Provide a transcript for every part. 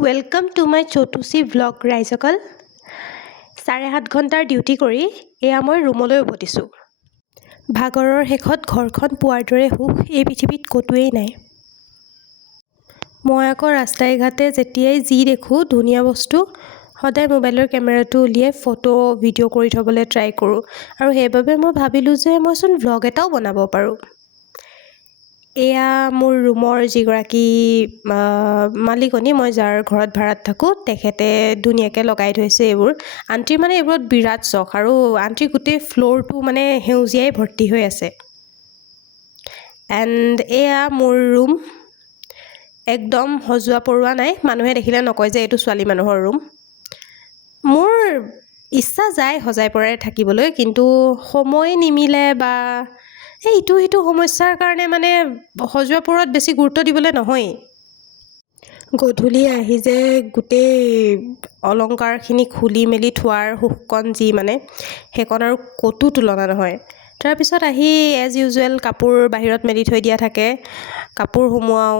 Welcome to my চতুচি vlog ৰাইজসকল। 7.5 ঘণ্টাৰ ডিউটি কৰি এয়া মই ৰুমলৈ উভতিছোঁ। ভাগৰৰ শেষত ঘৰখন পোৱাৰ দৰে সুখ এই পৃথিৱীত ক'তোৱেই নাই। মই আকৌ ৰাস্তাই ঘাটে যেতিয়াই যি দেখোঁ ধুনীয়া বস্তু সদায় মোবাইলৰ কেমেৰাটো উলিয়াই ফটো ভিডিঅ' কৰি থ'বলৈ ট্ৰাই কৰোঁ। আৰু সেইবাবে মই ভাবিলোঁ যে মইচোন ভ্লগ এটাও বনাব পাৰোঁ। এয়া মোৰ ৰুমৰ যিগৰাকী মালিকনী, মই যাৰ ঘৰত ভাড়াত থাকোঁ, তেখেতে ধুনীয়াকৈ লগাই থৈছে এইবোৰ। আণ্টিৰ মানে এইবোৰত বিৰাট চখ, আৰু আণ্টিৰ গোটেই ফ্ল'ৰটো মানে সেউজীয়াই ভৰ্তি হৈ আছে। এণ্ড এয়া মোৰ ৰুম, একদম সজোৱা পৰোৱা নাই। মানুহে দেখিলে নকয় যে এইটো ছোৱালী মানুহৰ ৰুম। মোৰ ইচ্ছা যায় সজাই পৰাই থাকিবলৈ, কিন্তু সময় নিমিলে বা ইটো সিটো সমস্যাৰ কাৰণে মানে সজোৱা পৰোৱাত বেছি গুৰুত্ব দিবলৈ নহয়েই। গধূলি আহি যে গোটেই অলংকাৰখিনি খুলি মেলি থোৱাৰ সুখকণ যি মানে, সেইকণ আৰু ক'তো তুলনা নহয়। তাৰপিছত আহি এজ ইউজুৱেল কাপোৰ বাহিৰত মেলি থৈ দিয়া থাকে, কাপোৰ সুমুৱাওঁ,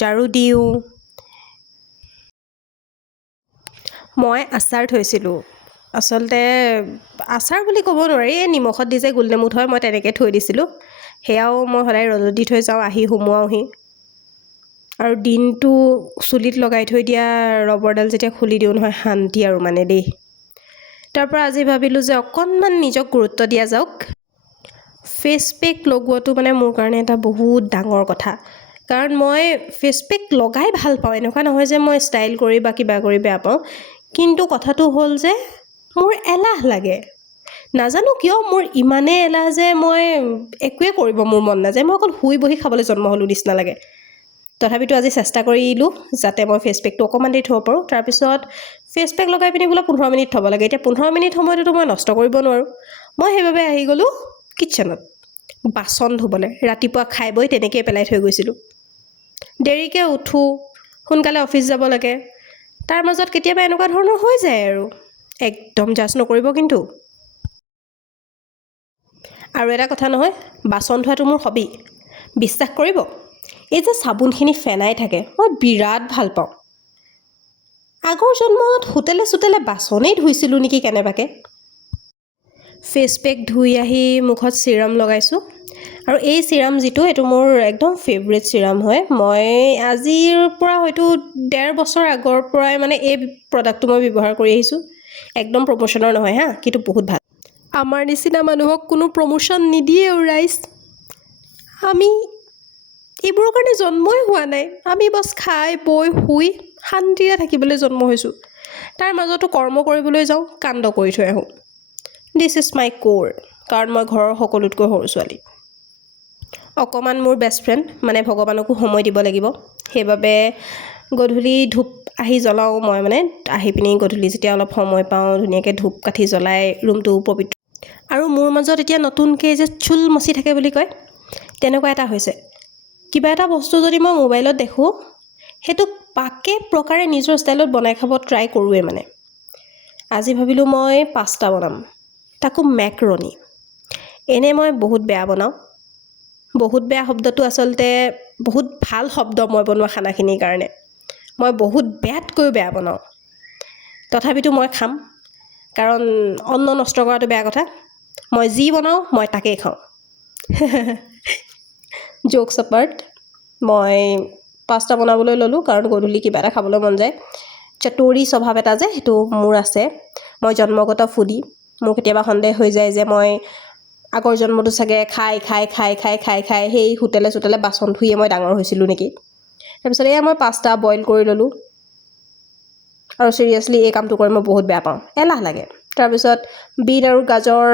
ঝাৰু দিওঁ। মই আচাৰ থৈছিলোঁ। আচলতে আচাৰ বুলি ক'ব নোৱাৰি, এই নিমখত দি যে গোলনেমু থয়, মই তেনেকৈ থৈ দিছিলোঁ। সেয়াও মই সদায় ৰ'দত দি থৈ যাওঁ, আহি সুমুৱাওঁহি। আৰু দিনটো চুলিত লগাই থৈ দিয়া ৰবৰডাল যেতিয়া খুলি দিওঁ নহয়, শান্তি আৰু মানে দেই। তাৰপৰা আজি ভাবিলোঁ যে অকণমান নিজক গুৰুত্ব দিয়া যাওক। ফেচ পেক লগোৱাটো মানে মোৰ কাৰণে এটা বহুত ডাঙৰ কথা, কাৰণ মই ফেচ পেক লগাই ভাল পাওঁ। এনেকুৱা নহয় যে মই ষ্টাইল কৰি বা কিবা কৰি বেয়া পাওঁ, কিন্তু কথাটো হ'ল যে মোৰ এলাহ লাগে। নাজানো কিয় মোৰ ইমানেই এলাহ যে মই একোৱে কৰিব মোৰ মন নাযায়। মই অকল শুই বহি খাবলৈ জন্ম হ'লোঁ নিচিনা লাগে। তথাপিতো আজি চেষ্টা কৰিলোঁ যাতে মই ফেচ পেকটো অকণমান দেৰি থ'ব পাৰোঁ। তাৰপিছত ফেচ পেক লগাই পিনি বোলে 15 মিনিট থ'ব লাগে। এতিয়া 15 মিনিট সময়টোতো মই নষ্ট কৰিব নোৱাৰোঁ। মই সেইবাবে আহি গ'লোঁ কিটচেনত বাচন ধুবলৈ। ৰাতিপুৱা খাই বৈ তেনেকৈয়ে পেলাই থৈ গৈছিলোঁ। দেৰিকৈ উঠোঁ, সোনকালে অফিচ যাব লাগে। তাৰ মাজত কেতিয়াবা এনেকুৱা ধৰণৰ হৈ যায় আৰু। একদম জাজ নকৰিব কিন্তু। আৰু এটা কথা নহয়, বাচন ধোৱাটো মোৰ হবি। বিশ্বাস কৰিব, এই যে চাবোনখিনি ফেনাই থাকে, মই বিৰাট ভাল পাওঁ। আগৰ জন্মত হোটেলে চোটেলে বাচনেই ধুইছিলোঁ নেকি কেনেবাকৈ। ফেচ পেক ধুই আহি মুখত চিৰাম লগাইছোঁ। আৰু এই চিৰাম যিটো, এইটো মোৰ একদম ফেভৰেট চিৰাম হয়। মই আজিৰ পৰা হয়তো 1.5 বছৰ আগৰ পৰাই মানে এই প্ৰডাক্টটো মই ব্যৱহাৰ কৰি আহিছোঁ। একদম প্ৰমোশ্যনৰ নহয় হা, কিন্তু বহুত ভাল। আমাৰ নিচিনা মানুহক কোনো প্ৰমোশ্যন নিদিয়েও ৰাইজ। আমি এইবোৰৰ কাৰণে জন্মই হোৱা নাই। আমি বছ খাই বৈ শুই শান্তিৰে থাকিবলৈ জন্ম হৈছোঁ। তাৰ মাজতো কৰ্ম কৰিবলৈ যাওঁ, কাণ্ড কৰি থৈ আহোঁ। দিছ ইজ মাই ক'ৰ, কাৰণ মই ঘৰৰ সকলোতকৈ সৰু ছোৱালী। অকণমান মোৰ বেষ্ট ফ্ৰেণ্ড, মানে ভগৱানকো সময় দিব লাগিব। সেইবাবে গধূলি ধূপ আহি জ্বলাওঁ মই, মানে আহি পিনি গধূলি যেতিয়া অলপ সময় পাওঁ ধুনীয়াকৈ ধূপ কাঠি জ্বলাই ৰুমটো পবিত্ৰ। আৰু মোৰ মাজত এতিয়া নতুনকৈ যে চুল মচি থাকে বুলি কয়, তেনেকুৱা এটা হৈছে। কিবা এটা বস্তু যদি মই মোবাইলত দেখোঁ, সেইটো পাকে প্ৰকাৰে নিজৰ ষ্টাইলত বনাই খাব ট্ৰাই কৰোঁৱেই মানে। আজি ভাবিলোঁ মই পাস্তা বনাম, তাকো মেকৰণি। এনেই মই বহুত বেয়া বনাওঁ। বহুত বেয়া শব্দটো আচলতে বহুত ভাল শব্দ মই বনোৱা খানাখিনিৰ কাৰণে। মই বহুত বেয়াতকৈও বেয়া বনাওঁ। তথাপিতো মই খাম, কাৰণ অন্ন নষ্ট কৰাটো বেয়া কথা। মই যি বনাওঁ মই তাকেই খাওঁ। জ'কছ এপাৰ্ট, মই পাস্তা বনাবলৈ ল'লোঁ কাৰণ গধূলি কিবা এটা খাবলৈ মন যায়। চটোৰী স্বভাৱ এটা যে সেইটো মোৰ আছে। মই জন্মগত ফুডি। মোৰ কেতিয়াবা সন্দেহ হৈ যায় যে মই আগৰ জন্মটো চাগে খাই খাই খাই খাই খাই খাই সেই হোটেলে চোটেলে বাচন ধুইয়ে মই ডাঙৰ হৈছিলোঁ নেকি। তাৰপিছত এয়া মই পাস্তা বইল কৰি ল'লোঁ। আৰু চিৰিয়াছলি এই কামটো কৰি মই বহুত বেয়া পাওঁ, এলাহ লাগে। তাৰপিছত বিট আৰু গাজৰ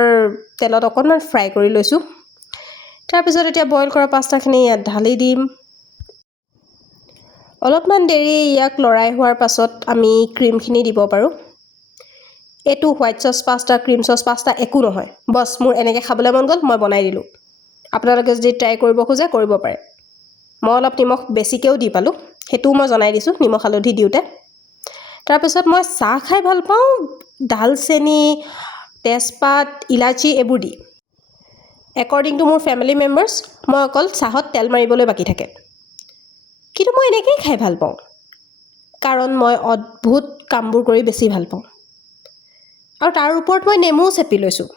তেলত অকণমান ফ্ৰাই কৰি লৈছোঁ। তাৰপিছত এতিয়া বইল কৰা পাস্তাখিনি ইয়াত ঢালি দিম। অলপমান দেৰি ইয়াক লৰাই হোৱাৰ পাছত আমি ক্ৰীমখিনি দিব পাৰোঁ। এইটো white sauce pasta, cream sauce pasta একো নহয়, বছ মোৰ এনেকৈ খাবলৈ মন গ'ল, মই বনাই দিলোঁ। আপোনালোকে যদি ট্ৰাই কৰিব খোজে কৰিব পাৰে। মই অলপ নিমখ বেছিকৈও দি পালোঁ, সেইটোও মই জনাই দিছোঁ নিমখ হালধি দিওঁতে। তাৰপিছত মই চাহ খাই ভাল পাওঁ ডালচেনি, তেজপাত, ইলাচি এইবোৰ দি। একৰ্ডিং টু মোৰ ফেমিলি মেম্বাৰ্ছ, মই অকল চাহত তেল মাৰিবলৈ বাকী থাকে। কিন্তু মই এনেকৈয়ে খাই ভাল পাওঁ। কাৰণ মই অদ্ভুত কামবোৰ কৰি বেছি ভাল পাওঁ আৰু তাৰ ওপৰত মই নেমুও চেপি লৈছোঁ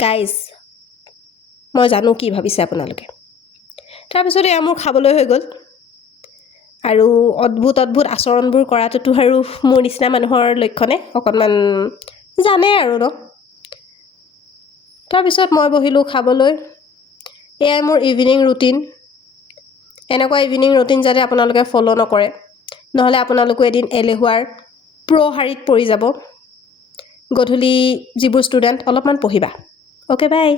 গাইজ মই জানো কি ভাবিছে আপোনালোকে তাৰপিছত এয়া মোৰ খাবলৈ হৈ গ'ল আৰু অদ্ভুত আচৰণবোৰ কৰাটোতো আৰু মোৰ নিচিনা মানুহৰ লক্ষণে অকণমান জানে আৰু ন তাৰপিছত মই বহিলোঁ খাবলৈ এয়াই মোৰ ইভিনিং ৰুটিন এনেকুৱা ইভিনিং ৰুটিন যাতে আপোনালোকে ফ'ল' নকৰে নহ'লে আপোনালোকো এদিন এলেহুৱাৰ শাৰীত পৰি যাব গধূলি যিবোৰ ষ্টুডেণ্ট অলপমান পঢ়িবা অ'কে বাই